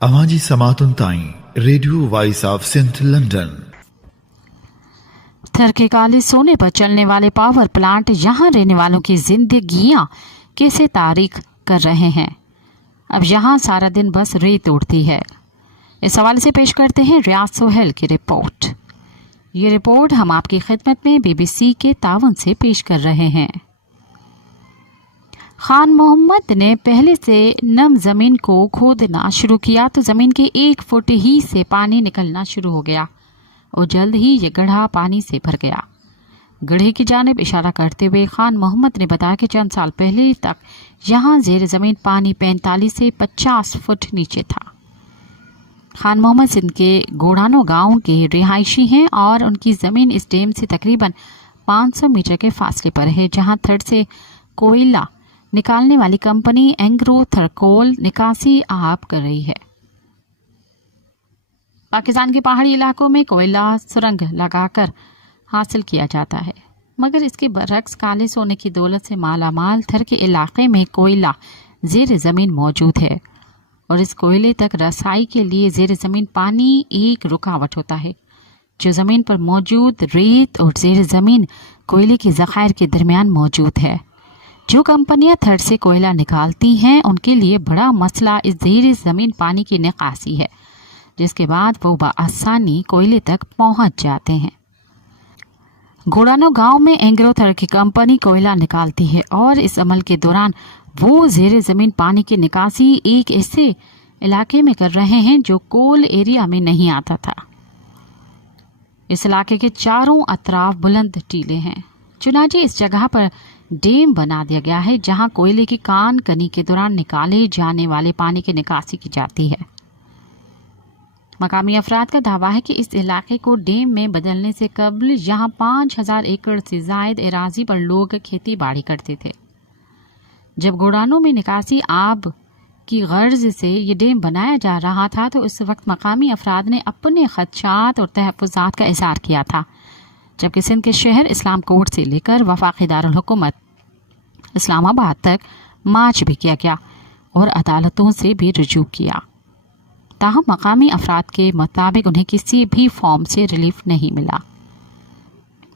आवाज़ी समातुन ताईं radio voice of Sindh London. Thar के काले सोने पर चलने वाले पावर प्लांट यहाँ रहने वालों की जिंदगियां कैसे तारीख कर रहे हैं। अब यहाँ सारा दिन बस रेत उड़ती है। इस हवाले से पेश करते हैं रियाज सोहेल की रिपोर्ट। ये रिपोर्ट हम आपकी खिदमत में BBC के तावन से पेश कर रहे हैं। खान मोहम्मद ने पहले से नम जमीन को खोदना शुरू किया तो जमीन के 1 फुट ही से पानी निकलना शुरू हो गया और जल्द ही ये गड्ढा पानी से भर गया। गड्ढे की जानिब इशारा करते हुए खान मोहम्मद ने बताया कि चंद साल पहले तक यहाँ जेर जमीन पानी 45 से 50 फुट नीचे था। खान मोहम्मद सिंध के गोड़ानो गांव के रिहायशी हैं और उनकी जमीन इस डैम से तकरीबन 500 मीटर के फासले पर है, जहां थर्ड से कोयला निकालने वाली कंपनी एंग्रो थर्कोल निकासी आब कर रही है। पाकिस्तान के पहाड़ी इलाकों में कोयला सुरंग लगाकर हासिल किया जाता है, मगर इसके बरक्स काले सोने की दौलत से मालामाल थर के इलाके में कोयला जेर ज़मीन मौजूद है और इस कोयले तक रसाई के लिए जेर ज़मीन पानी एक रुकावट होता है, जो ज़मीन पर मौजूद रेत और जेर ज़मीन कोयले के ज़खायर के दरमियान मौजूद है। जो कंपनियां थर्ड से कोयला निकालती हैं उनके लिए बड़ा मसला इस जेर ज़मीन पानी की निकासी है, जिसके बाद वो बआसानी कोयले तक पहुंच जाते हैं। गोड़ानो गांव में एंग्रोथर की कंपनी कोयला निकालती है और इस अमल के दौरान वो जेर जमीन पानी की निकासी एक ऐसे इलाके में कर रहे हैं जो कोल एरिया में नहीं आता था। इस इलाके के चारों अतराफ बुलंद टीले हैं, चुनाचे इस जगह पर डैम बना दिया गया है जहां कोयले की कान कनी के दौरान निकाले जाने वाले पानी की निकासी की जाती है। मकामी अफराद का दावा है कि इस इलाके को डैम में बदलने से कबल यहाँ 5000 एकड़ से जायद एराजी पर लोग खेती बाड़ी करते थे। जब गोड़ानो में निकासी आब की गर्ज से ये डैम बनाया जा रहा था तो उस वक्त मकामी अफराद ने अपने खदशात और तहफ़्फ़ुज़ात का इज़हार किया था, जबकि सिंध के शहर इस्लाम कोर्ट से लेकर वफाकी दारुल हुकूमत इस्लामाबाद तक मार्च भी किया गया और अदालतों से भी रुजू किया। ताहम मकामी अफराद के मुताबिक उन्हें किसी भी फॉर्म से रिलीफ नहीं मिला।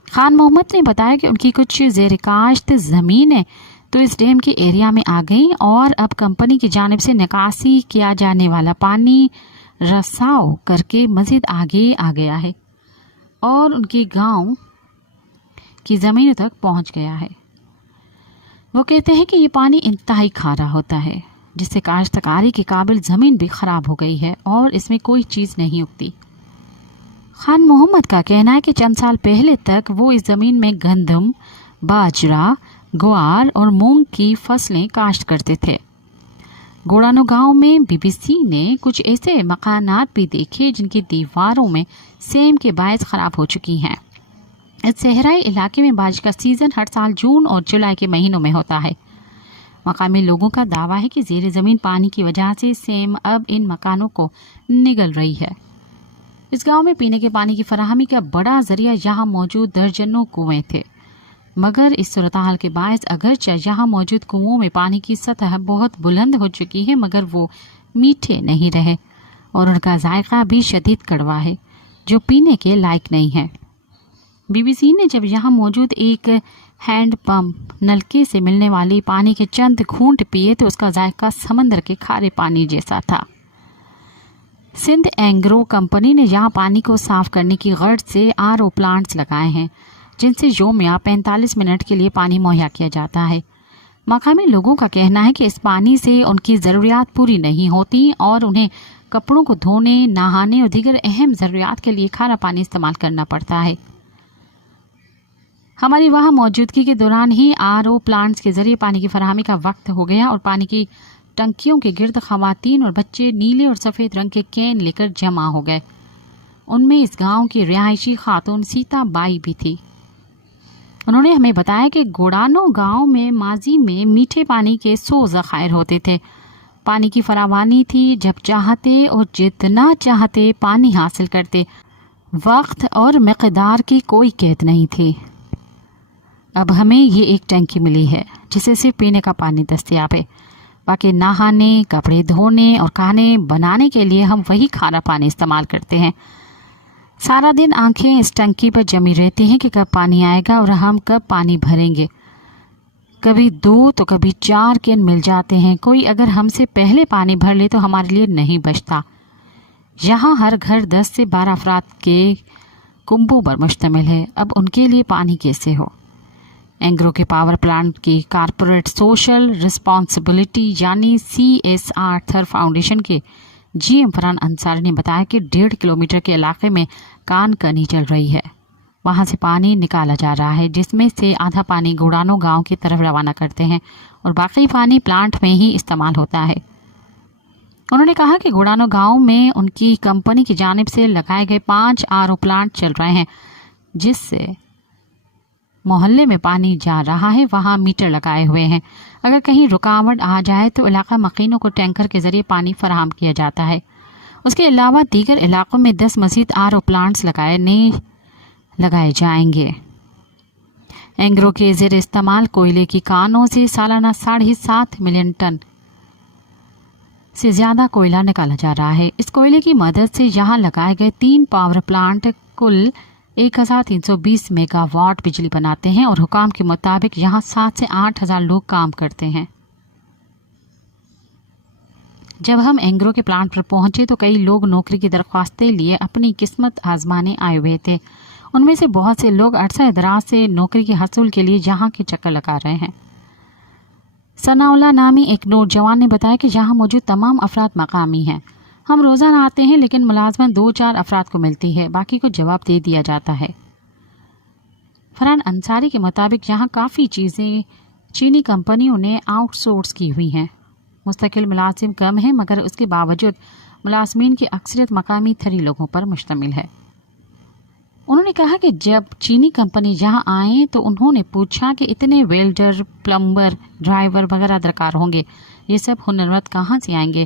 खान मोहम्मद ने बताया कि उनकी कुछ ज़ेर काश्त ज़मीनें तो इस डैम के एरिया में आ गई और अब कंपनी की जानिब से निकासी किया जाने वाला पानी रसाव करके मज़ीद आगे आ गया है और उनके गांव की ज़मीनों तक पहुंच गया है। वो कहते हैं कि ये पानी इंतहाई खारा होता है, जिससे काश्तकारी के काबिल ज़मीन भी ख़राब हो गई है और इसमें कोई चीज़ नहीं उगती। खान मोहम्मद का कहना है कि चंद साल पहले तक वो इस ज़मीन में गंदम, बाजरा, ग्वार और मूंग की फसलें काश्त करते थे। गोड़ानो गांव में BBC ने कुछ ऐसे मकानात भी देखे जिनकी दीवारों में सेम के बायस ख़राब हो चुकी हैं। इस सहराई इलाके में बारिश का सीज़न हर साल जून और जुलाई के महीनों में होता है। मकामी लोगों का दावा है कि जेर ज़मीन पानी की वजह से सेम अब इन मकानों को निगल रही है। इस गांव में पीने के पानी की फराहमी का बड़ा जरिया यहाँ मौजूद दर्जनों कुएं थे, मगर इस सूरत हाल के बायस अगरचे यहाँ मौजूद कुओं में पानी की सतह बहुत बुलंद हो चुकी है, मगर वो मीठे नहीं रहे और उनका जायका भी शदीद कड़वा है, जो पीने के लायक नहीं है। BBC ने जब यहाँ मौजूद एक हैंड पंप नलके से मिलने वाली पानी के चंद घूंट पिए तो उसका जायका समंदर के खारे पानी जैसा था। सिंध एंग्रो कंपनी ने यहाँ पानी को साफ करने की गर्ज से RO प्लांट्स लगाए हैं, जिनसे योमिया 45 मिनट के लिए पानी मुहैया किया जाता है। मकामी लोगों का कहना है कि इस पानी से उनकी ज़रूरियात पूरी नहीं होती और उन्हें कपड़ों को धोने, नहाने और दीगर अहम ज़रूरियात के लिए खारा पानी इस्तेमाल करना पड़ता है। हमारी वहाँ मौजूदगी के दौरान ही RO प्लांट्स के जरिए पानी की फराहमी का वक्त हो गया और पानी की टंकियों के गिर्द खवातीन और बच्चे नीले और सफ़ेद रंग के कैन लेकर जमा हो गए। उनमें इस गांव की रिहायशी खातून सीता बाई भी थी। उन्होंने हमें बताया कि गोड़ानो गांव में माजी में मीठे पानी के 100 ज़खायर होते थे। पानी की फरावानी थी, जब चाहते और जितना चाहते पानी हासिल करते। वक्त और मकदार की कोई कैद नहीं थी। अब हमें ये एक टंकी मिली है जिसे सिर्फ पीने का पानी दस्तयाब है। باقی نہانے، کپڑے دھونے اور کھانے بنانے کے لیے ہم وہی کھانا پانی استعمال کرتے ہیں۔ سارا دن آنکھیں اس ٹنکی پر جمی رہتی ہیں کہ کب پانی آئے گا اور ہم کب پانی بھریں گے۔ کبھی 2 تو کبھی 4 کین مل جاتے ہیں۔ کوئی اگر ہم سے پہلے پانی بھر لے تو ہمارے لیے نہیں بچتا۔ یہاں ہر گھر 10 سے 12 افراد کے کنبوں پر مشتمل ہے۔ اب ان کے لیے پانی کیسے ہو؟ اینگرو کے پاور پلانٹ کی کارپوریٹ سوشل رسپانسبلٹی یعنی CSR تھر فاؤنڈیشن کے GM فرحان انصاری نے بتایا کہ 1.5 کلومیٹر کے علاقے میں کان کنی چل رہی ہے۔ وہاں سے پانی نکالا جا رہا ہے، جس میں سے آدھا پانی گوڑانو گاؤں کی طرف روانہ کرتے ہیں اور باقی پانی پلانٹ میں ہی استعمال ہوتا ہے۔ انہوں نے کہا کہ گوڑانو گاؤں میں ان کی کمپنی کی جانب سے لگائے گئے 5 RO پلانٹ چل رہے ہیں، جس سے محلے میں پانی جا رہا ہے، وہاں میٹر لگائے ہوئے ہیں۔ اگر کہیں رکاوٹ آ جائے تو علاقہ مکینوں کو ٹینکر کے ذریعے پانی فراہم کیا جاتا ہے۔ اس کے علاوہ دیگر علاقوں میں 10 مزید RO پلانٹس لگائے جائیں گے۔ اینگرو کے زیر استعمال کوئلے کی کانوں سے سالانہ 7.5 ملین ٹن سے زیادہ کوئلہ نکالا جا رہا ہے۔ اس کوئلے کی مدد سے یہاں لگائے گئے 3 پاور پلانٹ کل 1320 میگا واٹ بجلی بناتے ہیں اور حکام کے مطابق یہاں 7 سے 8 ہزار لوگ کام کرتے ہیں۔ جب ہم اینگرو کے پلانٹ پر پہنچے تو کئی لوگ نوکری کی درخواستیں لیے اپنی قسمت آزمانے آئے ہوئے تھے۔ ان میں سے بہت سے لوگ عرصہ دراز سے نوکری کے حصول کے لیے یہاں کے چکر لگا رہے ہیں۔ ثناء اللہ نامی ایک نوجوان نے بتایا کہ یہاں موجود تمام افراد مقامی ہیں۔ ہم روزانہ آتے ہیں لیکن ملازمت 2-4 افراد کو ملتی ہے، باقی کو جواب دے دیا جاتا ہے۔ فرحان انصاری کے مطابق یہاں کافی چیزیں چینی کمپنیوں نے آؤٹ سورس کی ہوئی ہیں۔ مستقل ملازم کم ہیں مگر اس کے باوجود ملازمین کی اکثریت مقامی تھری لوگوں پر مشتمل ہے۔ انہوں نے کہا کہ جب چینی کمپنی یہاں آئیں تو انہوں نے پوچھا کہ اتنے ویلڈر، پلمبر، ڈرائیور وغیرہ درکار ہوں گے، یہ سب ہنرمند کہاں سے آئیں گے؟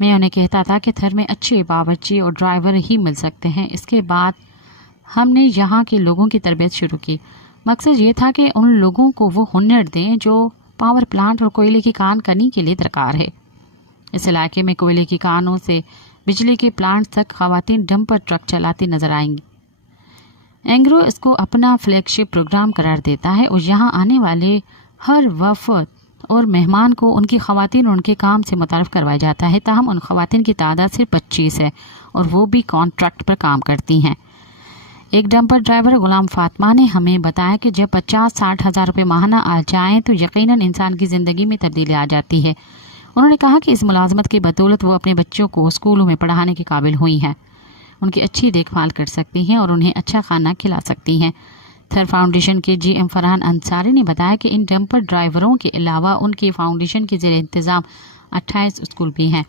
میں انہیں کہتا تھا کہ تھر میں اچھے باورچی اور ڈرائیور ہی مل سکتے ہیں۔ اس کے بعد ہم نے یہاں کے لوگوں کی تربیت شروع کی۔ مقصد یہ تھا کہ ان لوگوں کو وہ ہنر دیں جو پاور پلانٹ اور کوئلے کی کان کنی کے لیے درکار ہے۔ اس علاقے میں کوئلے کی کانوں سے بجلی کے پلانٹ تک خواتین ڈمپر ٹرک چلاتی نظر آئیں گی۔ اینگرو اس کو اپنا فلیگ شپ پروگرام قرار دیتا ہے اور یہاں آنے والے ہر وفد اور مہمان کو ان کی خواتین اور ان کے کام سے متعارف کروایا جاتا ہے، تاہم ان خواتین کی تعداد صرف 25 ہے اور وہ بھی کانٹریکٹ پر کام کرتی ہیں۔ ایک ڈمپر ڈرائیور غلام فاطمہ نے ہمیں بتایا کہ جب 50-60 ہزار روپے ماہانہ آ جائیں تو یقیناً انسان کی زندگی میں تبدیلی آ جاتی ہے۔ انہوں نے کہا کہ اس ملازمت کی بدولت وہ اپنے بچوں کو اسکولوں میں پڑھانے کے قابل ہوئی ہیں، ان کی اچھی دیکھ بھال کر سکتی ہیں اور انہیں اچھا کھانا کھلا سکتی ہیں۔ تھر فاؤنڈیشن کے GM فرحان انصاری نے بتایا کہ ان ڈمپر ڈرائیوروں کے علاوہ ان کے فاؤنڈیشن کے زیر انتظام 28 اسکول بھی ہیں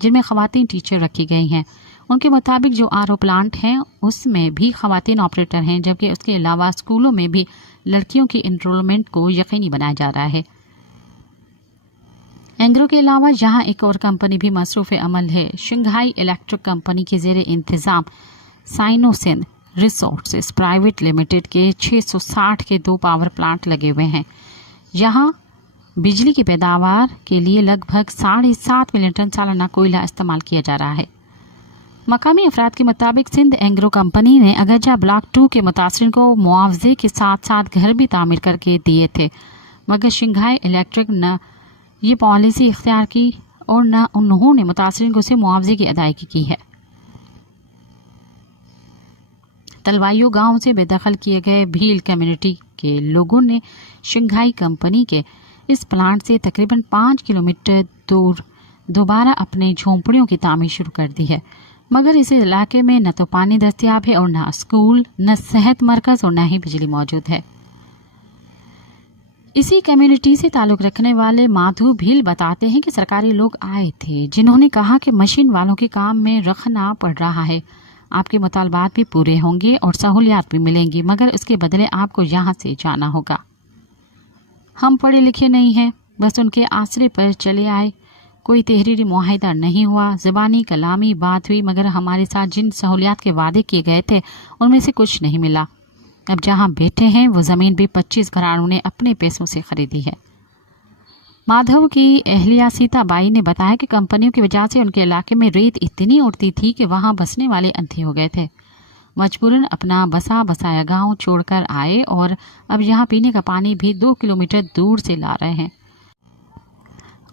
جن میں خواتین ٹیچر رکھی گئی ہیں۔ ان کے مطابق جو RO پلانٹ ہیں اس میں بھی خواتین آپریٹر ہیں، جبکہ اس کے علاوہ اسکولوں میں بھی لڑکیوں کی انرولمنٹ کو یقینی بنایا جا رہا ہے۔ اینگرو کے علاوہ یہاں ایک اور کمپنی بھی مصروف عمل ہے۔ شنگھائی الیکٹرک کمپنی کے زیر انتظام سائنوسن ریسورسز پرائیویٹ لمیٹڈ کے 660 کے 2 پاور پلانٹ لگے ہوئے ہیں۔ یہاں بجلی کی پیداوار کے لیے لگ بھگ 7.5 ملین ٹن سالانہ کوئلہ استعمال کیا جا رہا ہے۔ مقامی افراد کے مطابق سندھ اینگرو کمپنی نے اگرچہ بلاک 2 کے متاثرین کو معاوضے کے ساتھ ساتھ گھر بھی تعمیر کر کے دیے تھے، مگر شنگھائی الیکٹرک نہ یہ پالیسی اختیار کی اور نہ انہوں نے متاثرین کو سے معاوضے کی ادائیگی کی ہے۔ تلوائیو گاؤں سے بے دخل کیے گئے بھیل کمیونٹی کے لوگوں نے شنگھائی کمپنی کے اس پلانٹ سے تقریباً 5 کلومیٹر دور دوبارہ اپنے جھونپڑیوں کی تعمیر شروع کر دی ہے، مگر اس علاقے میں نہ تو پانی دستیاب ہے اور نہ اسکول، نہ صحت مرکز اور نہ ہی بجلی موجود ہے۔ اسی کمیونٹی سے تعلق رکھنے والے مادھو بھیل بتاتے ہیں کہ سرکاری لوگ آئے تھے جنہوں نے کہا کہ مشین والوں کے کام میں رکھنا پڑ رہا ہے، آپ کے مطالبات بھی پورے ہوں گے اور سہولیات بھی ملیں گی، مگر اس کے بدلے آپ کو یہاں سے جانا ہوگا۔ ہم پڑھے لکھے نہیں ہیں، بس ان کے آسرے پر چلے آئے، کوئی تحریری معاہدہ نہیں ہوا، زبانی کلامی بات ہوئی، مگر ہمارے ساتھ جن سہولیات کے وعدے کیے گئے تھے ان میں سے کچھ نہیں ملا۔ اب جہاں بیٹھے ہیں وہ زمین بھی 25 گھرانوں نے اپنے پیسوں سے خریدی ہے۔ माधव की एहलिया सीता बाई ने बताया कि कंपनियों की वजह से उनके इलाके में रेत इतनी उड़ती थी कि वहां बसने वाले अंधे हो गए थे। मजबूरन अपना बसा बसाया गांव छोड़कर आए और अब यहाँ पीने का पानी भी 2 किलोमीटर दूर से ला रहे हैं।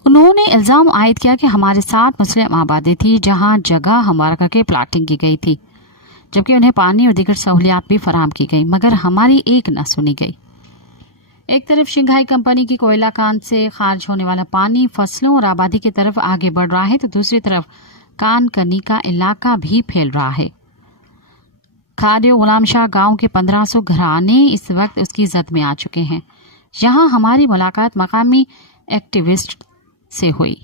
उन्होंने इल्जाम आयद किया कि हमारे साथ मुस्लिम आबादी थी जहां जगह हमारा करके प्लाटिंग की गई थी, जबकि उन्हें पानी और दीगर सहूलियात भी फराहम की गई, मगर हमारी एक न सुनी गई। एक तरफ शंघाई कंपनी की कोयला कान से खारिज होने वाला पानी फसलों और आबादी की तरफ आगे बढ़ रहा है, तो दूसरी तरफ कान कनी का इलाका भी फैल रहा है। खारियो गुलाम शाह गांव के 1500 घराने इस वक्त उसकी जद में आ चुके हैं। यहाँ हमारी मुलाकात मकामी एक्टिविस्ट से हुई।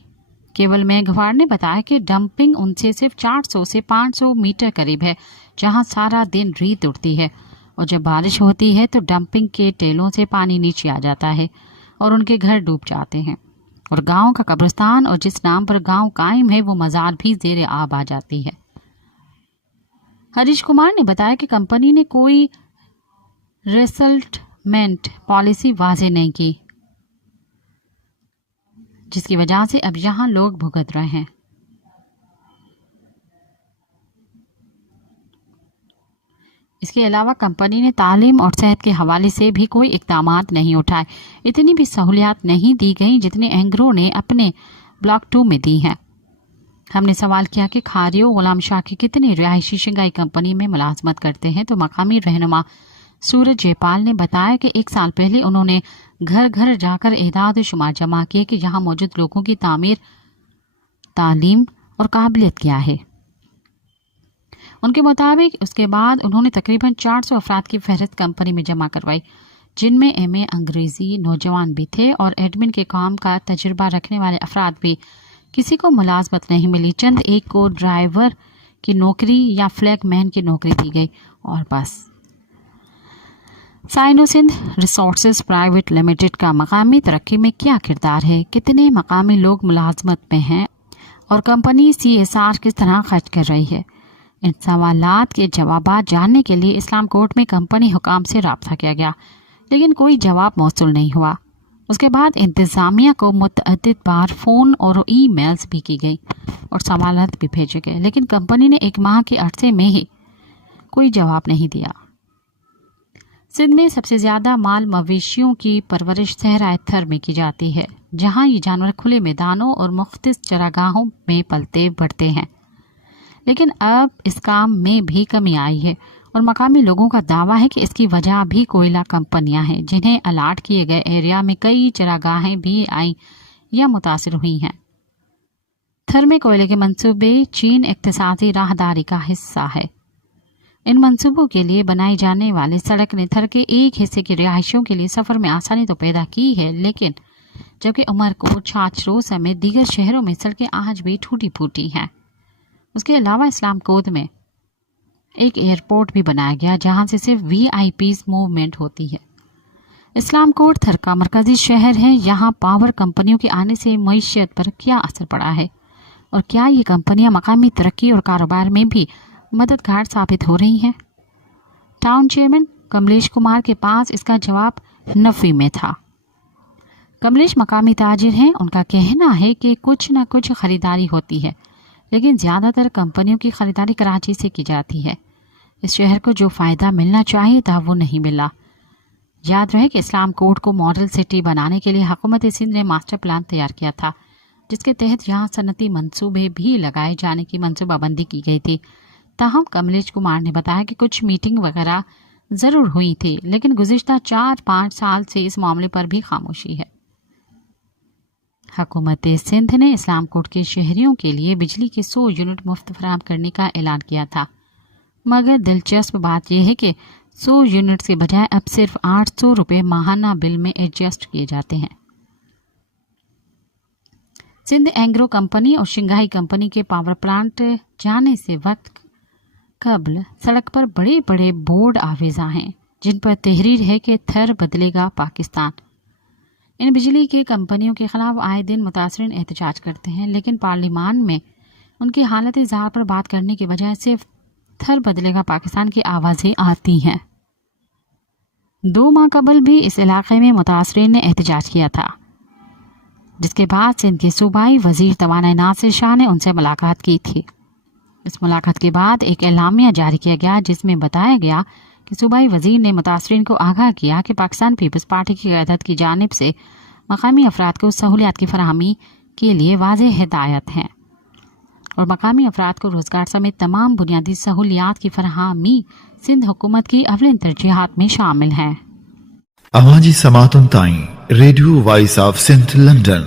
केवल मेघवाड़ ने बताया कि डंपिंग उनसे सिर्फ 400 से 500 मीटर करीब है, जहां सारा दिन रेत उड़ती है और जब बारिश होती है तो डंपिंग के टेलों से पानी नीचे आ जाता है और उनके घर डूब जाते हैं और गांव का कब्रिस्तान और जिस नाम पर गांव कायम है वो मजार भी जेर आब आ जाती है। हरीश कुमार ने बताया कि कंपनी ने कोई रिसेटलमेंट पॉलिसी वाजे नहीं की, जिसकी वजह से अब यहाँ लोग भुगत रहे हैं। इसके अलावा कंपनी ने तालीम और सेहत के हवाले से भी कोई इक़दामात नहीं उठाए। इतनी भी सहूलियात नहीं दी गई जितनी एंग्रो ने अपने ब्लॉक 2 में दी हैं। हमने सवाल किया कि खारियो गुलाम शाह के कितने रिहायशी शंघाई कंपनी में मुलाजमत करते हैं, तो मकामी रहनुमा सूरज जयपाल ने बताया कि 1 साल पहले उन्होंने घर घर जाकर एदाद शुमार जमा किए कि यहाँ मौजूद लोगों की तामीर, तालीम और काबिलियत क्या है। उनके मुताबिक उसके बाद उन्होंने तकरीबन 400 अफराद की फहरिस्त कंपनी में जमा करवाई, जिनमें MA अंग्रेजी नौजवान भी थे और एडमिन के काम का तजुर्बा रखने वाले अफराद भी। किसी को मुलाजमत नहीं मिली, चंद एक को ड्राइवर की नौकरी या फ्लैग मैन की नौकरी दी गई और बस। Sino Sindh resources private limited का मकामी तरक्की में क्या किरदार है, कितने मकामी लोग मुलाजमत में हैं और कंपनी CSR किस तरह खर्च कर रही है, इन सवालात के जवाबात जानने के लिए इस्लाम कोर्ट में कंपनी हुकाम से राब्ता किया गया, लेकिन कोई जवाब मौसूल नहीं हुआ। उसके बाद इंतज़ामिया को मुतअद्दिद बार फ़ोन और ईमेल्स भी की गई और सवालात भी भेजे गए, लेकिन कंपनी ने 1 माह के अरसे में ही कोई जवाब नहीं दिया। सिंध में सबसे ज़्यादा माल मवेशियों की परवरिश सहराए थर में की जाती है, जहाँ ये जानवर खुले मैदानों और मुख्तलिफ चरागाहों में पलते बढ़ते हैं, लेकिन अब इस काम में भी कमी आई है और मकामी लोगों का दावा है कि इसकी वजह भी कोयला कंपनियां हैं, जिन्हें अलाट किए गए एरिया में कई चरागाहें भी आई या मुतासिर हुई हैं। थर में कोयले के मंसूबे चीन इक्तिसादी राहदारी का हिस्सा है। इन मंसूबों के लिए बनाई जाने वाली सड़क ने थर के एक हिस्से की रिहायशियों के लिए सफर में आसानी तो पैदा की है, लेकिन जबकि उमरकोट, छाछरो समेत दीगर शहरों में सड़कें आज भी टूटी फूटी हैं। उसके अलावा इस्लाम कोद में एक एयरपोर्ट भी बनाया गया, जहां से सिर्फ VIPs मूवमेंट होती है। इस्लाम कोट थर का मरकजी शहर है। यहाँ पावर कंपनियों के आने से मईशत पर क्या असर पड़ा है और क्या ये कंपनियां मकामी तरक्की और कारोबार में भी मददगार साबित हो रही हैं? टाउन चेयरमैन कमलेश कुमार के पास इसका जवाब नफी में था। कमलेश मकामी ताजिर हैं। उनका कहना है कि कुछ न कुछ खरीदारी होती है, लेकिन ज़्यादातर कंपनियों की खरीदारी कराची से की जाती है। इस शहर को जो फ़ायदा मिलना चाहिए था वो नहीं मिला। याद रहे कि इस्लाम कोट को मॉडल सिटी बनाने के लिए हुकूमत सिंध ने मास्टर प्लान तैयार किया था, जिसके तहत यहाँ सनती मंसूबे भी लगाए जाने की मनसूबाबंदी की गई थी। ताहम कमलेश कुमार ने बताया कि कुछ मीटिंग वगैरह ज़रूर हुई थी, लेकिन गुज़िश्ता 4-5 साल से इस मामले पर भी खामोशी है। हुकूमत सिंध ने इस्लाम कोट के शहरियों के लिए बिजली के 100 यूनिट मुफ्त फराहम करने का ऐलान किया था, मगर दिलचस्प बात यह है कि 100 यूनिट के बजाय अब सिर्फ 800 रुपये माहाना बिल में एडजस्ट किए जाते हैं। सिंध एंग्रो कंपनी और शंघाई कंपनी के पावर प्लांट जाने से वक्त कबल सड़क पर बड़े बड़े बोर्ड आवेजा हैं, जिन पर तहरीर है कि थर बदलेगा पाकिस्तान। इन बिजली के कंपनियों के खिलाफ आए दिन मुतासरीन एहतजाज करते हैं, लेकिन पार्लियामान में उनकी हालत ज़ार पर बात करने के बजाय सिर्फ थर बदलेगा पाकिस्तान की आवाज़ें आती हैं। 2 माह कबल भी इस इलाके में मुतासरीन ने एहतजाज किया था। جس کے بعد سندھ کے صوبائی وزیر توانائی ناصر شاہ نے ان سے ملاقات کی تھی۔ اس ملاقات کے بعد ایک اعلامیہ جاری کیا گیا جس میں بتایا گیا کہ صوبائی وزیر نے متاثرین کو آگاہ کیا کہ پاکستان پیپلز پارٹی کی قیادت کی جانب سے مقامی افراد کو سہولیات کی فراہمی کے لیے واضح ہدایت ہیں اور مقامی افراد کو روزگار سمیت تمام بنیادی سہولیات کی فراہمی سندھ حکومت کی اولین ترجیحات میں شامل ہے۔ آواجی سماعتن تائیں radio voice of Sindh London